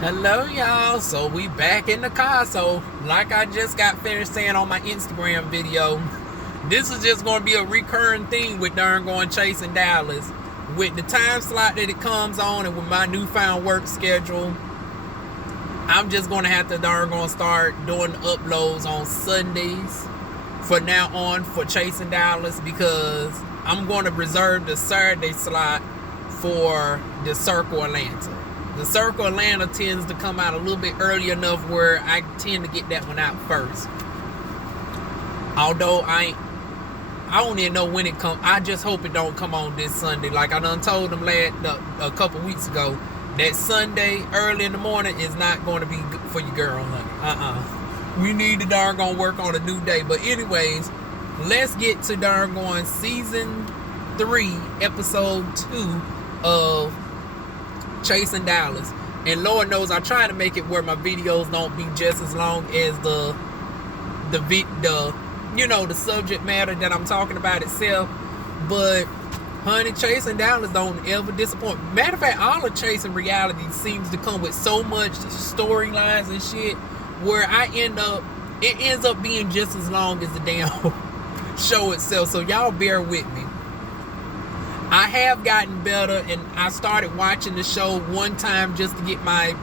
Hello y'all, so we back in the car. So like I just got finished saying on my Instagram video, this is just going to be a recurring thing with darn going chasing Dallas. With the time slot that it comes on and with my newfound work schedule, I'm just going to have to darn going start doing uploads on Sundays for now on for chasing Dallas, because I'm going to reserve the Saturday slot for the Circle Atlanta. The Circle Atlanta tends to come out a little bit early enough where I tend to get that one out first. Although I don't even know when it comes. I just hope it don't come on this Sunday. Like I done told them a couple weeks ago, that Sunday early in the morning is not going to be good for your girl, honey. We need to darn gonna work on a new day. But anyways, let's get to darn going season 3, episode 2 of Chasing Dallas. And Lord knows I try to make it where my videos don't be just as long as the subject matter that I'm talking about itself. But honey, Chasing Dallas don't ever disappoint. Matter of fact, all of Chasing Reality seems to come with so much storylines and shit where it ends up being just as long as the damn show itself. So y'all bear with me. I have gotten better, and I started watching the show one time just to get my,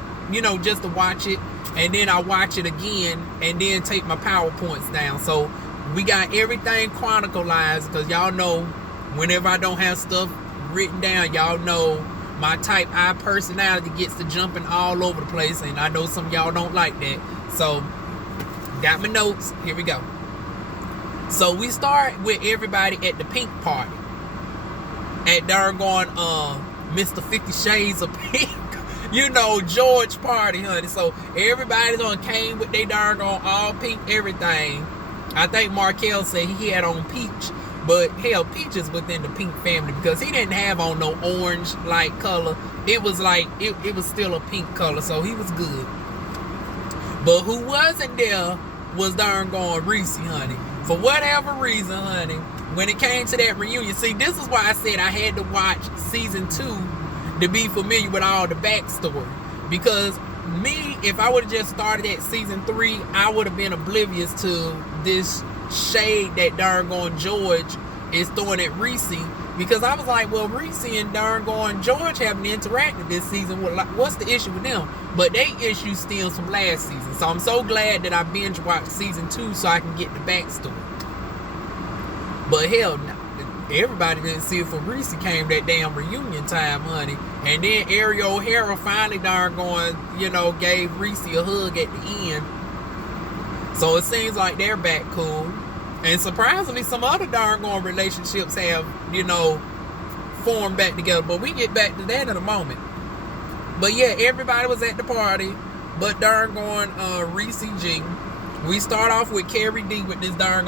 just to watch it, and then I watch it again, and then take my PowerPoints down. So we got everything chronicalized, because y'all know, whenever I don't have stuff written down, y'all know my type I personality gets to jumping all over the place, and I know some of y'all don't like that. So, got my notes, here we go. So we start with everybody at the pink party. At darn Mr. 50 Shades of Pink, George party, honey. So everybody done came with they darn all pink everything. I think Markel said he had on peach, but hell, peach is within the pink family because he didn't have on no orange like color. It was like it was still a pink color, so he was good. But who wasn't there was darn Reese, honey. For whatever reason, honey, when it came to that reunion, see, this is why I said I had to watch season 2 to be familiar with all the backstory. Because me, if I would have just started at season 3, I would have been oblivious to this shade that darn George is throwing at Reese. Because I was like, well, Reese and darn George haven't interacted this season. What's the issue with them? But they issue stems from last season. So I'm so glad that I binge watched season 2 so I can get the backstory. But hell, everybody didn't see it for Reese came that damn reunion time, honey. And then Ariel O'Hara finally gave Reese a hug at the end. So it seems like they're back cool. And surprisingly, some other darn relationships have, formed back together. But we get back to that in a moment. But yeah, everybody was at the party. But darn Reese G. We start off with Carrie D with this darn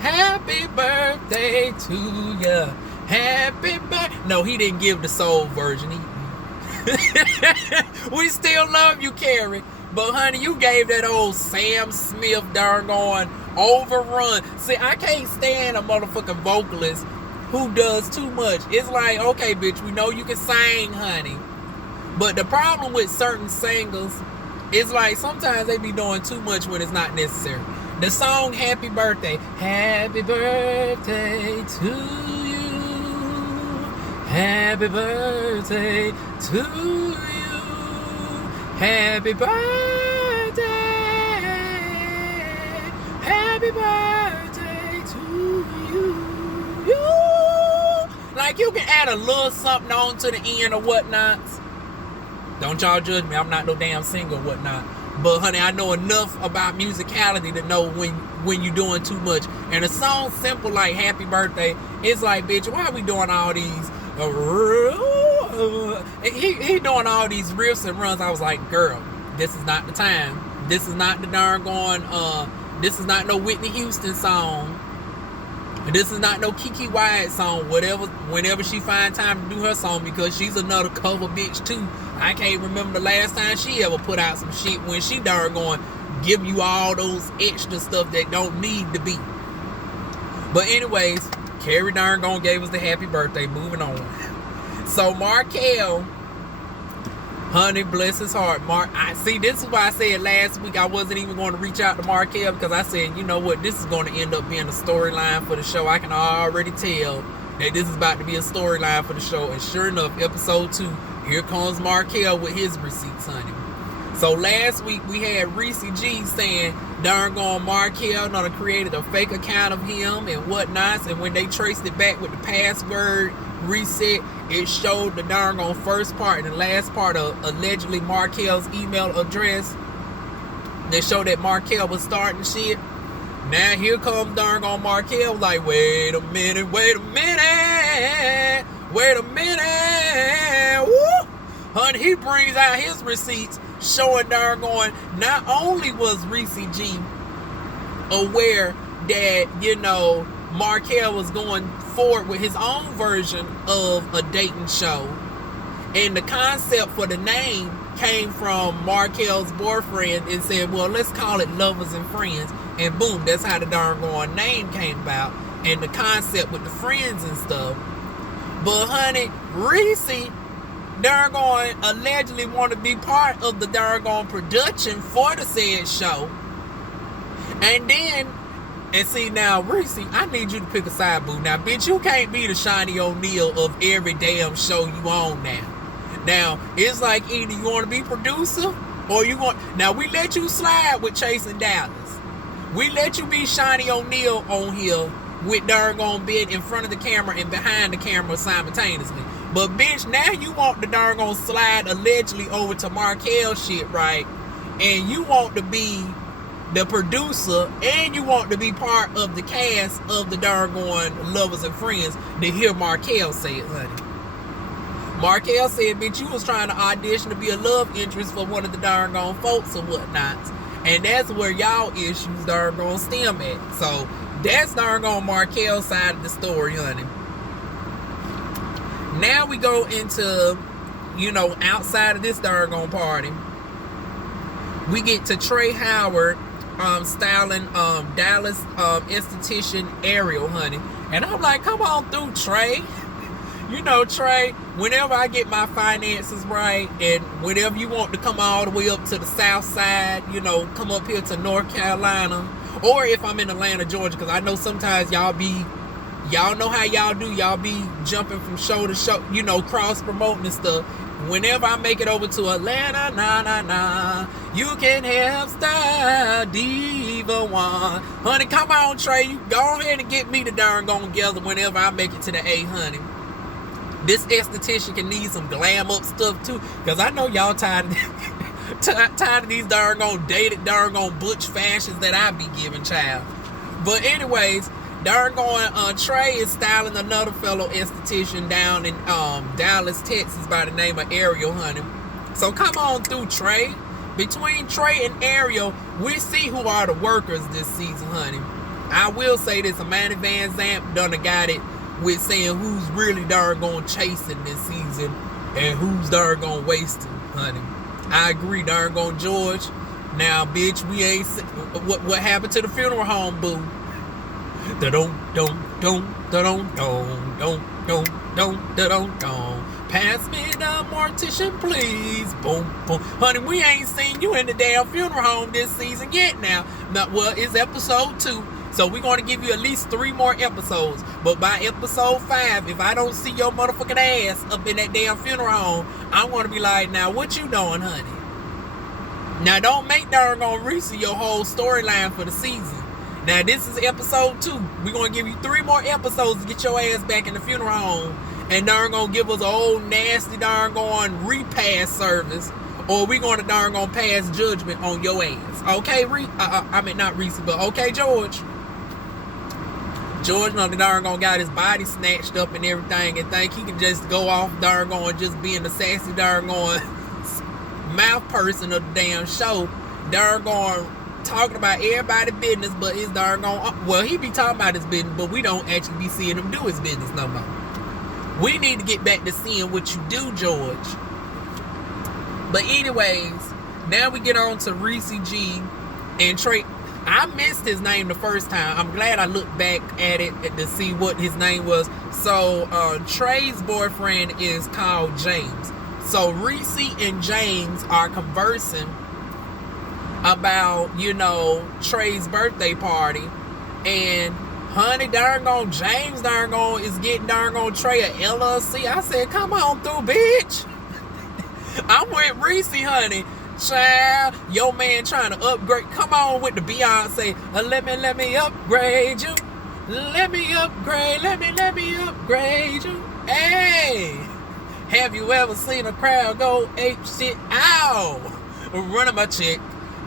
happy birthday to ya. Happy birthday. No, he didn't give the soul version. We still love you, Carrie. But honey, you gave that old Sam Smith darn overrun. See, I can't stand a motherfucking vocalist who does too much. It's like, okay, bitch, we know you can sing, honey. But the problem with certain singers, it's like sometimes they be doing too much when it's not necessary. The song Happy Birthday. Happy birthday to you. Happy birthday to you. Happy birthday. Happy birthday to you. Like you can add a little something on to the end or whatnot. Don't y'all judge me. I'm not no damn singer or whatnot. But honey, I know enough about musicality to know when you're doing too much. And a song simple like Happy Birthday, it's like, bitch, why are we doing all these he doing all these riffs and runs? I was like, girl, this is not the time. This is not the darn this is not no Whitney Houston song. This is not no Kiki Wyatt song. Whenever she find time to do her song, because she's another cover bitch too. I can't remember the last time she ever put out some shit when she darn give you all those extra stuff that don't need to be. But anyways, Carrie darn gave us the happy birthday. Moving on. So Markel, Honey, bless his heart. See, this is why I said last week I wasn't even going to reach out to Markel, because I said, you know what, this is going to end up being a storyline for the show. I can already tell that this is about to be a storyline for the show. And sure enough, episode 2, here comes Markel with his receipts, honey. So last week we had Reese G saying darn gone Markel done created a fake account of him and whatnot, and when they traced it back with the password reset, it showed the darn gone first part and the last part of allegedly Markel's email address. They showed that Markel was starting shit. Now here comes darn gone Markel like, wait a minute, woo! Honey, he brings out his receipts showing darn going, not only was Reese G aware that, you know, Markel was going forward with his own version of a dating show, and the concept for the name came from Markel's boyfriend and said, well, let's call it Lovers and Friends, and boom, that's how the darn going name came about, and the concept with the friends and stuff. But honey, Reese darn allegedly want to be part of the darn production for the said show. And then, and see now, Reese, I need you to pick a side, boo. Now, bitch, you can't be the Shani O'Neal of every damn show you on now. Now, it's like either you want to be producer or you want... Now, we let you slide with Chasing Dallas. We let you be Shani O'Neal on here with darn being in front of the camera and behind the camera simultaneously. But bitch, now you want the darn slide allegedly over to Markel shit, right? And you want to be the producer, and you want to be part of the cast of the darn Lovers and Friends to hear Markel say it, honey. Markel said, bitch, you was trying to audition to be a love interest for one of the darn folks or whatnot. And that's where y'all issues darn stem at. So that's darn Markel's side of the story, honey. Now we go into, you know, outside of this darn party. We get to Trey Howard styling Dallas esthetician Ariel, honey. And I'm like, come on through, Trey. You know, Trey, whenever I get my finances right, and whenever you want to come all the way up to the south side, you know, come up here to North Carolina, or if I'm in Atlanta, Georgia, because I know sometimes y'all know how y'all do. Y'all be jumping from show to show, you know, cross promoting and stuff. Whenever I make it over to Atlanta, you can have style, DivaWuan. Honey, come on, Trey. You go ahead and get me the darn together whenever I make it to the A, honey. This esthetician can need some glam up stuff too, because I know y'all tired of these darn dated darn butch fashions that I be giving, child. But anyways, darn Trey is styling another fellow esthetician down in Dallas, Texas by the name of Ariel, honey. So come on through, Trey. Between Trey and Ariel, we see who are the workers this season, honey. I will say this, Amanda Van Zant done got it with saying who's really darn chasing this season and who's darn wasting, honey. I agree, darn George. Now, bitch, we ain't what happened to the funeral home, boo. Pass me the mortician, please. Boom, boom. Honey, we ain't seen you in the damn funeral home this season yet now. Well, it's episode 2. So we're going to give you at least 3 more episodes. But by episode 5, if I don't see your motherfucking ass up in that damn funeral home, I'm going to be like, now what you doing, honey? Now don't make darn Reese your whole storyline for the season. Now this is episode 2. We're going to give you 3 more episodes to get your ass back in the funeral home. And darn gonna give us a old nasty darn repass service. Or we going to darn pass judgment on your ass. Okay, I mean not Reese, but okay, George. George darn got his body snatched up and everything and think he can just go off darn just being the sassy darn mouth person of the damn show. Darn talking about everybody's business but his darn well, he be talking about his business, but we don't actually be seeing him do his business no more. We need to get back to seeing what you do, George. But anyways, now we get on to Reese G and Trey. I missed his name the first time. I'm glad I looked back at it to see what his name was. So Trey's boyfriend is called James. So Reese and James are conversing about, Trey's birthday party. And honey, darn gone, James darn gone is getting darn gone Trey a LLC. I said, come on through, bitch. I'm with Reese, honey. Child, your man trying to upgrade. Come on with the Beyonce. Let me upgrade you. Let me upgrade you. Hey, have you ever seen a crowd go ape shit? Ow, running my chick.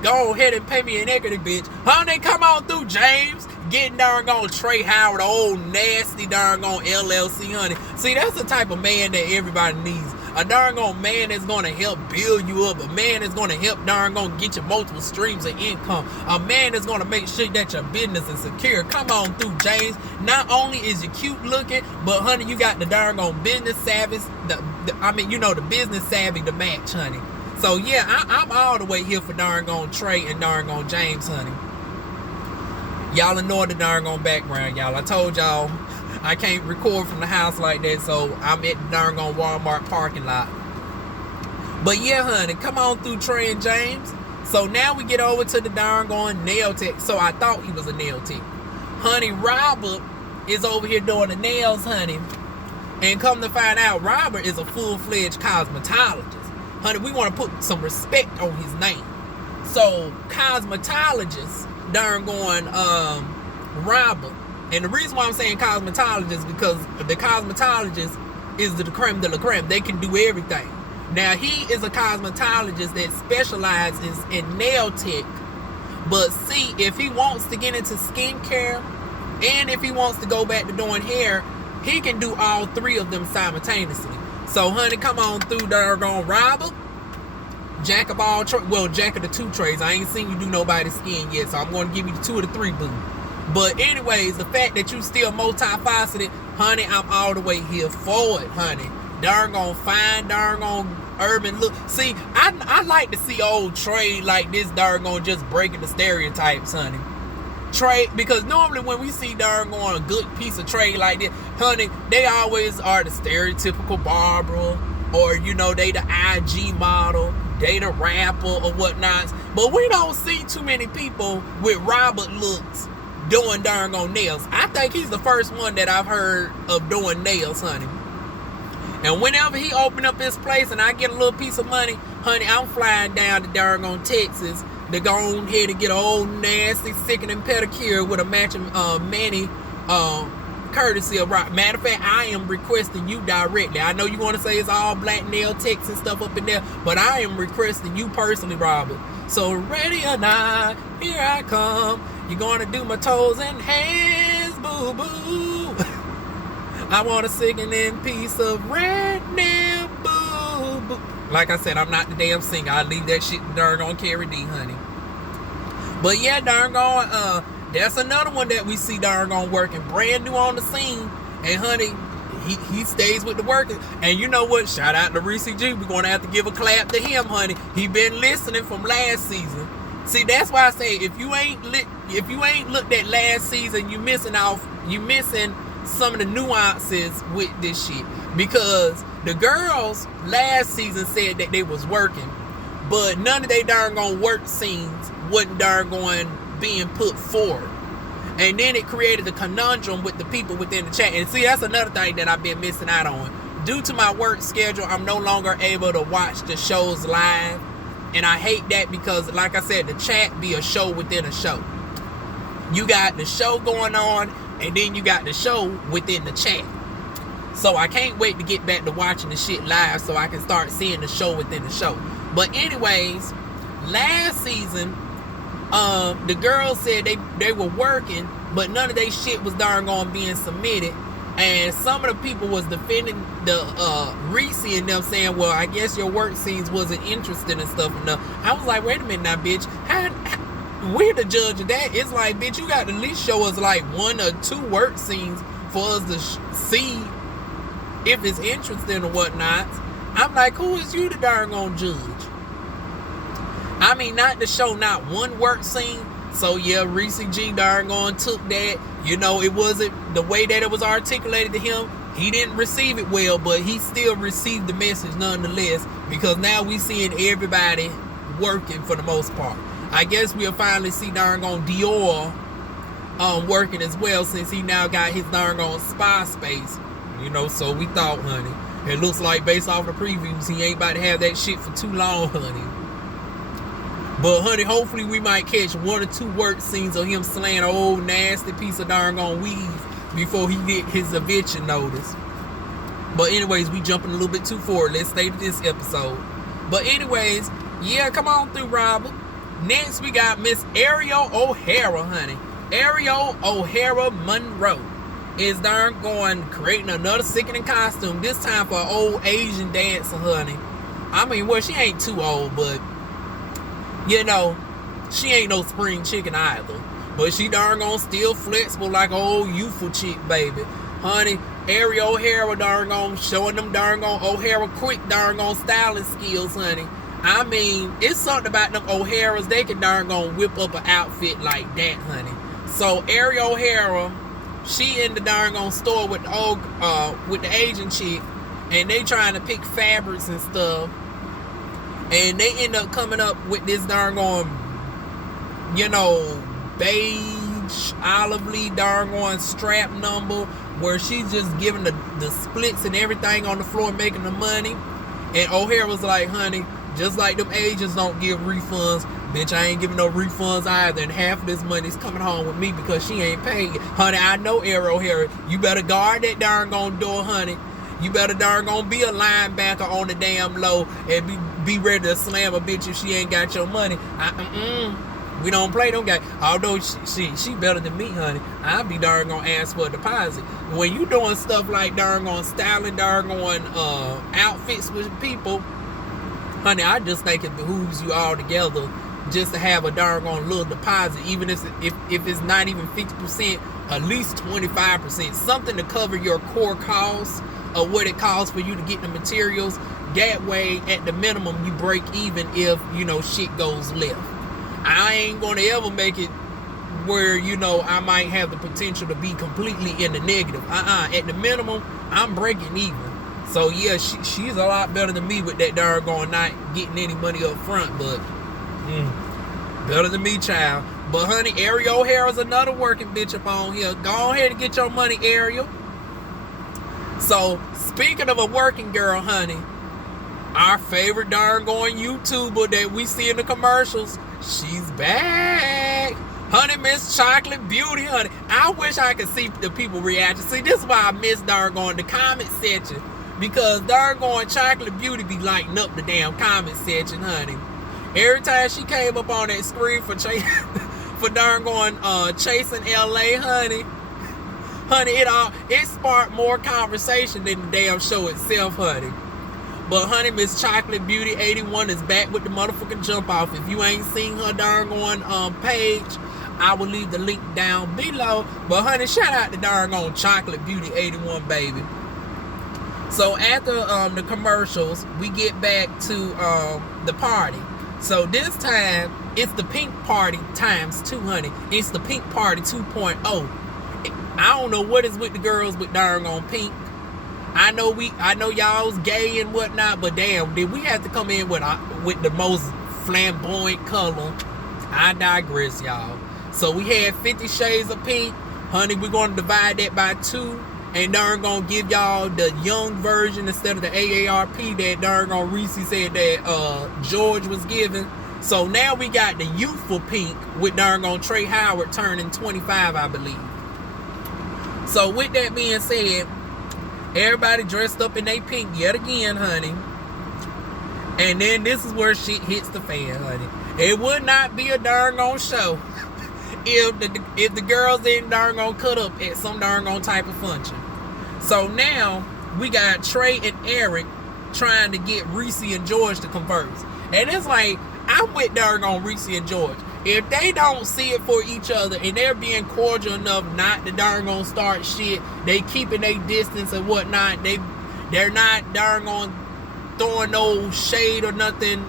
Go ahead and pay me an equity, bitch. Honey, come on through, James. Getting darn gone Trey Howard, old nasty darn gone LLC, honey. See, that's the type of man that everybody needs. A darn gone man that's going to help build you up. A man that's going to help darn gone get you multiple streams of income. A man that's going to make sure that your business is secure. Come on through, James. Not only is you cute looking, but honey, you got the darn gone business savvy. The business savvy to match, honey. So yeah, I'm all the way here for darn gone Trey and darn gone James, honey. Y'all ignore the darn gone background, y'all. I told y'all I can't record from the house like that, so I'm at the darn gone Walmart parking lot. But yeah, honey, come on through Trey and James. So now we get over to the darn gone nail tech. So I thought he was a nail tech. Honey, Robert is over here doing the nails, honey. And come to find out, Robert is a full-fledged cosmetologist. Honey, we want to put some respect on his name. So, cosmetologist, darn going, Robert. And the reason why I'm saying cosmetologist is because the cosmetologist is the creme de la creme. They can do everything. Now, he is a cosmetologist that specializes in nail tech. But see, if he wants to get into skincare and if he wants to go back to doing hair, he can do all three of them simultaneously. So, honey, come on through, darn Robert. Jack of all trades. Well, jack of the two trades. I ain't seen you do nobody's skin yet, so I'm going to give you the 2 or the 3, boo. But anyways, the fact that you still multifaceted, honey, I'm all the way here for it, honey. Darn fine, darn urban look. See, I like to see old Trey like this, darn just breaking the stereotypes, honey. Trey, because normally when we see darn a good piece of trade like this, honey, they always are the stereotypical Barbara, or they the IG model, they the rapper or whatnot. But we don't see too many people with Robert looks doing darn nails. I think he's the first one that I've heard of doing nails, honey. And whenever he open up his place and I get a little piece of money, honey, I'm flying down to darn Texas to go ahead and get an old nasty sickening pedicure with a matching mani courtesy of Rock. Matter of fact, I am requesting you directly. I know you want to say it's all black nail techs and stuff up in there, but I am requesting you personally, Robert. So ready or not, here I come. You're going to do my toes and hands, boo-boo. I want a sickening piece of red nail, boo-boo. Like I said, I'm not the damn singer. I leave that shit darn Carrie D, honey. But yeah, darn that's another one that we see darn working brand new on the scene. And honey, he stays with the working. And you know what? Shout out to Reese G. We're gonna have to give a clap to him, honey. He been listening from last season. See, that's why I say if you ain't looked at last season, you missing some of the nuances with this shit. Because the girls last season said that they was working, but none of they darn work scenes wasn't darn being put forward. And then it created a conundrum with the people within the chat. And see, that's another thing that I've been missing out on. Due to my work schedule, I'm no longer able to watch the shows live. And I hate that because, like I said, the chat be a show within a show. You got the show going on, and then you got the show within the chat. So I can't wait to get back to watching the shit live so I can start seeing the show within the show. But anyways, last season, the girls said they were working, but none of their shit was darn being submitted. And some of the people was defending the Reese and them, saying, well, I guess your work scenes wasn't interesting and stuff enough. I was like, wait a minute now, bitch. How we're the judge of that? It's like, bitch, you got to at least show us like 1 or 2 work scenes for us to see if it's interesting or whatnot. I'm like, who is you to darn judge? I mean, not to show not one work scene. So yeah, Reese G darn took that. It wasn't the way that it was articulated to him. He didn't receive it well, but he still received the message nonetheless, because now we seeing everybody working for the most part. I guess we'll finally see darn on Dior working as well, since he now got his darn on spy space. You know, so we thought, honey, it looks like based off the previews, he ain't about to have that shit for too long, honey. But honey, hopefully we might catch 1 or 2 work scenes of him slaying an old nasty piece of darn on weave before he get his eviction notice. But anyways, we jumping a little bit too forward. Let's stay to this episode. But anyways, yeah, come on through, Robert. Next, we got Miss Ariel O'Hara, honey. Ariel O'Hara Monroe is darn going creating another sickening costume, this time for an old Asian dancer, honey. I mean, well, she ain't too old, but you know, she ain't no spring chicken either. But she darn gone still flexible like an old youthful chick, baby. Honey, Ariel O'Hara darn gone showing them darn gone O'Hara quick darn gone styling skills, honey. I mean, it's something about them O'Haras, they can darn gone whip up an outfit like that, honey. So Ariel O'Hara, she in the darn gone store with the old with the Asian chick, and they trying to pick fabrics and stuff. And they end up coming up with this darn on, you know, beige, olively darn on strap number, where she's just giving the splits and everything on the floor, making the money. And O'Hara was like, honey, just like them agents don't give refunds, bitch, I ain't giving no refunds either. And half of this money's coming home with me because she ain't paid. Honey, I know Ariel O'Hara. You better guard that darn on door, honey. You better darn gonna be a linebacker on the damn low and be ready to slam a bitch if she ain't got your money. We don't play them guys. Although she better than me, honey. I'll be darn gonna ask for a deposit. When you doing stuff like darn gonna styling darn on outfits with people, honey, I just think it behooves you all together just to have a darn on little deposit, even if it's not even 50%, at least 25%, something to cover your core costs of what it costs for you to get the materials. That way, at the minimum, you break even if, you know, shit goes left. I ain't gonna ever make it where, you know, I might have the potential to be completely in the negative. At the minimum, I'm breaking even. So yeah, she's a lot better than me with that darn going not getting any money up front, but better than me, child. But honey, Ariel O'Hara's another working bitch up on here. Go ahead and get your money, Ariel. So, speaking of a working girl, honey, our favorite darn going YouTuber that we see in the commercials, she's back. Honey, Miss Chocolate Beauty, honey. I wish I could see the people reaction. See, this is why I miss darn going the comment section, because darn going Chocolate Beauty be lighting up the damn comment section, honey. Every time she came up on that screen for darn going chasing LA, honey, it sparked more conversation than the damn show itself, honey. But honey, Miss Chocolate Beauty 81 is back with the motherfucking jump off. If you ain't seen her darn on page, I will leave the link down below. But honey, shout out to darn on Chocolate Beauty 81, baby. So after the commercials, we get back to the party. So this time, it's the pink party times 2, honey. It's the pink party 2.0. I don't know what is with the girls with darn on pink. I know y'all's gay and whatnot, but damn, did we have to come in with the most flamboyant color? I digress, y'all. So we had 50 Shades of Pink. Honey, we're going to divide that by 2, and darn gonna give y'all the young version instead of the AARP that darn on Reese said that George was giving. So now we got the youthful pink with darn on Trey Howard turning 25, I believe. So with that being said, everybody dressed up in their pink yet again, honey. And then this is where shit hits the fan, honey. It would not be a darn on show if the girls didn't darn on cut up at some darn on type of function. So now we got Trey and Eric trying to get Reese and George to converse. And it's like, I'm with darn on Reese and George. If they don't see it for each other and they're being cordial enough not to darn on start shit, they keeping their distance and whatnot, they're not darn on throwing no shade or nothing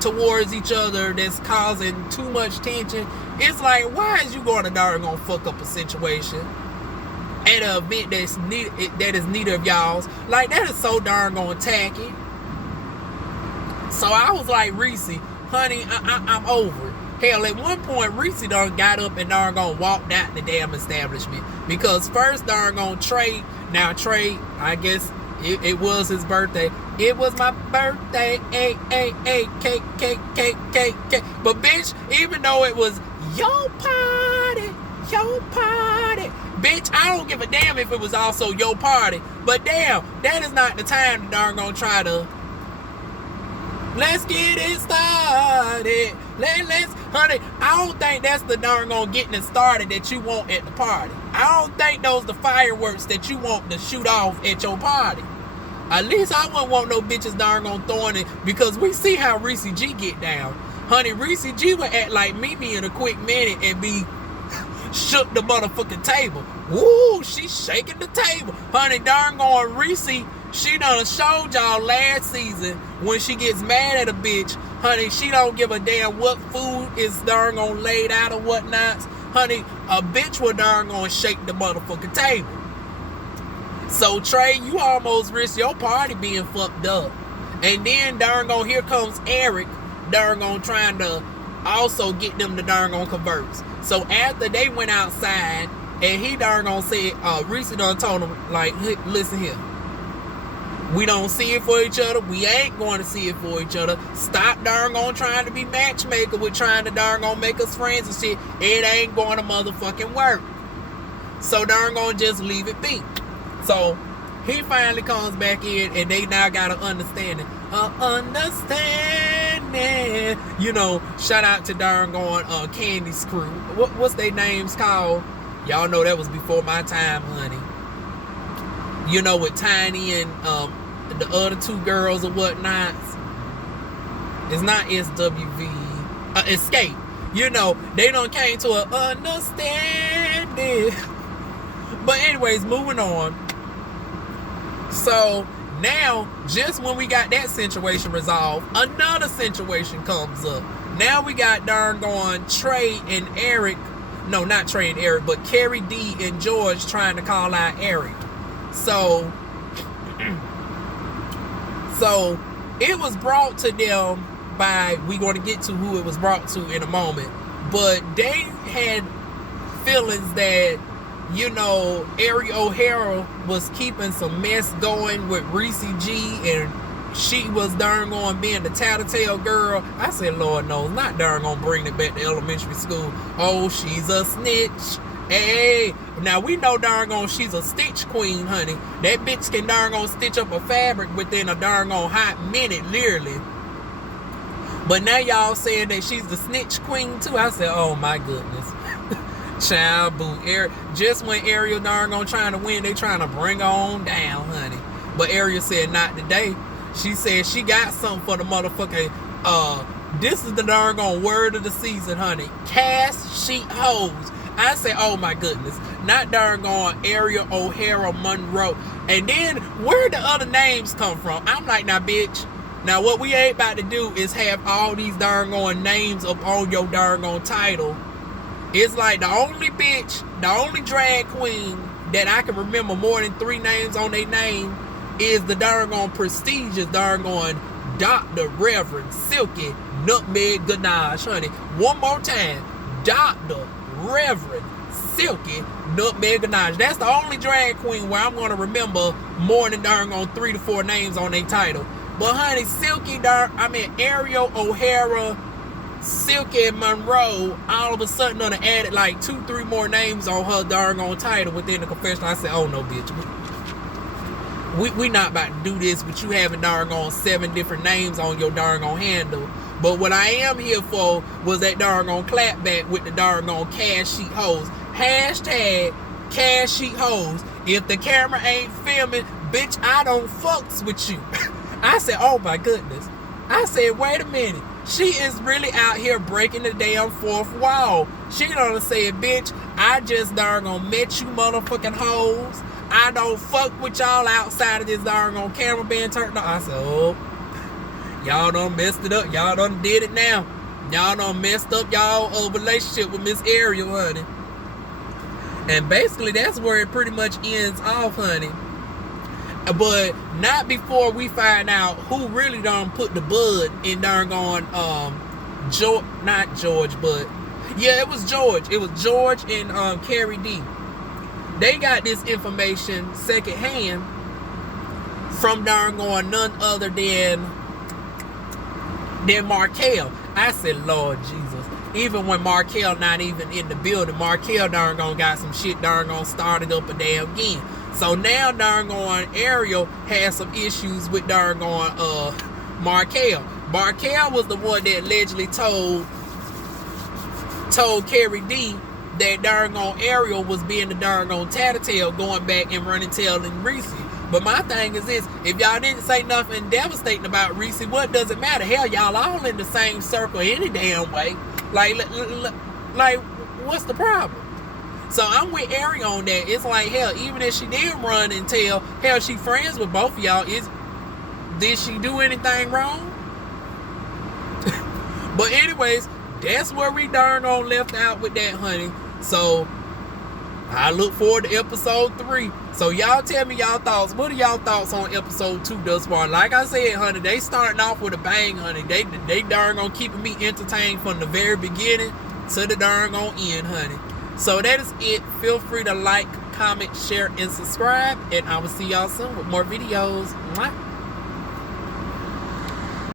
towards each other that's causing too much tension. It's like, why is you going to darn on fuck up a situation? at an event that is neither of y'all's. Like, that is so darn gonna tacky. So I was like, Reese, honey, I'm over it. Hell, at one point, Reese done got up and darn gonna walked out the damn establishment. Because first darn gonna Trey, now Trey, I guess it was his birthday. It was my birthday, cake. But bitch, even though it was your party, bitch, I don't give a damn if it was also your party. But damn, that is not the time to darn gonna try to, let's get it started. Let's, honey, I don't think that's the darn gonna getting it started that you want at the party. I don't think those the fireworks that you want to shoot off at your party. At least I wouldn't want no bitches darn gonna throwing it, because we see how Reese G get down. Honey, Reese G would act like Mimi in a quick minute and be shook the motherfucking table. Woo, she shaking the table. Honey, darn going Reese, she done showed y'all last season when she gets mad at a bitch. Honey, she don't give a damn what food is darn gonna laid out or whatnot. Honey, a bitch will darn gonna shake the motherfucking table. So Trey, you almost risk your party being fucked up. And then darn gonna, here comes Eric, darn gonna trying to also get them to darn gonna converse. So after they went outside, and he darn gonna said, Reese done told him, like, listen here, we don't see it for each other. We ain't going to see it for each other. Stop darn gonna trying to be matchmaker with trying to darn gonna make us friends and shit. It ain't going to motherfucking work. So darn gonna just leave it be. So he finally comes back in, and they now got an understanding. Understanding. You know, shout out to darn going Candy's crew. What's their names called? Y'all know that was before my time, honey. You know, with Tiny and the other two girls or whatnot. It's not SWV. Escape. You know, they done came to an understanding. But anyways, moving on. So now, just when we got that situation resolved, another situation comes up. Now we got darn going Trey and Eric. No, not Trey and Eric, but Carrie D and George trying to call out Eric. So it was brought to them by, we going to get to who it was brought to in a moment, but they had feelings that, you know, Ari O'Hara was keeping some mess going with Reese G, and she was darn going being the tattletale girl. I said, Lord knows, not darn gonna bring it back to elementary school. Oh, she's a snitch. Hey, now we know darn gone she's a stitch queen, honey. That bitch can darn gonna stitch up a fabric within a darn gone hot minute, literally. But now y'all saying that she's the snitch queen too. I said, oh my goodness. Child boo. Just when Ariel darn gonna trying to win, they trying to bring her on down, honey. But Ariel said not today. She said she got something for the motherfucking this is the darn gone word of the season, honey. Cash sheet hoes. I say, oh my goodness. Not darn gone Ariel O'Hara Monroe. And then where the other names come from? I'm like, now bitch, now what we ain't about to do is have all these darn gone names up on your darn gone title. It's like the only bitch, the only drag queen that I can remember more than 3 names on their name is the darn gone prestigious darn gone Dr. Reverend Silky Nutmeg Ganache, honey. One more time. Dr. Reverend Silky Nutmeg Ganache. That's the only drag queen where I'm going to remember more than darn gone 3 to 4 names on their title. But honey, Ariel O'Hara, Silky Monroe, all of a sudden done added like 2-3 more names on her darn gone title within the confessional. I said, oh no bitch, we not about to do this with you having darn gone 7 different names on your darn gone handle. But what I am here for was that darn gone clapback with the darn gone cash sheet hoes. Hashtag cash sheet hoes. If the camera ain't filming, bitch, I don't fucks with you. I said, oh my goodness. I said, wait a minute. She is really out here breaking the damn fourth wall. She done said, bitch, I just darn gone met you motherfucking hoes. I don't fuck with y'all outside of this darn gone camera being turned on. I said, oh, y'all done messed it up. Y'all done did it now. Y'all done messed up y'all relationship with Miss Ariel, honey. And basically, that's where it pretty much ends off, honey. But not before we find out who really done put the bud in darn going, George, not George, but yeah, it was George. It was George and Carrie D. They got this information secondhand from darn going none other than Markel. I said, Lord Jesus. Even when Markel not even in the building, Markel darn gone got some shit darn gone started up a damn again. So now darn gone Ariel has some issues with darn gone Markel. Markel was the one that allegedly told Carrie D that darn gone Ariel was being the darn gone tattletale, going back and running telling Reese. But my thing is this: if y'all didn't say nothing devastating about Reese, what does it matter? Hell, y'all all in the same circle any damn way. Like, what's the problem? So I'm with Ari on that. It's like, hell, even if she did run and tell, hell, she friends with both of y'all. Did she do anything wrong? But anyways, that's where we darn on left out with that, honey. So I look forward to episode 3. So y'all tell me y'all thoughts. What are y'all thoughts on episode 2 thus far? Like I said, honey, they starting off with a bang, honey. They darn gonna keeping me entertained from the very beginning to the darn gonna end, honey. So that is it. Feel free to like, comment, share, and subscribe. And I will see y'all soon with more videos. Mwah.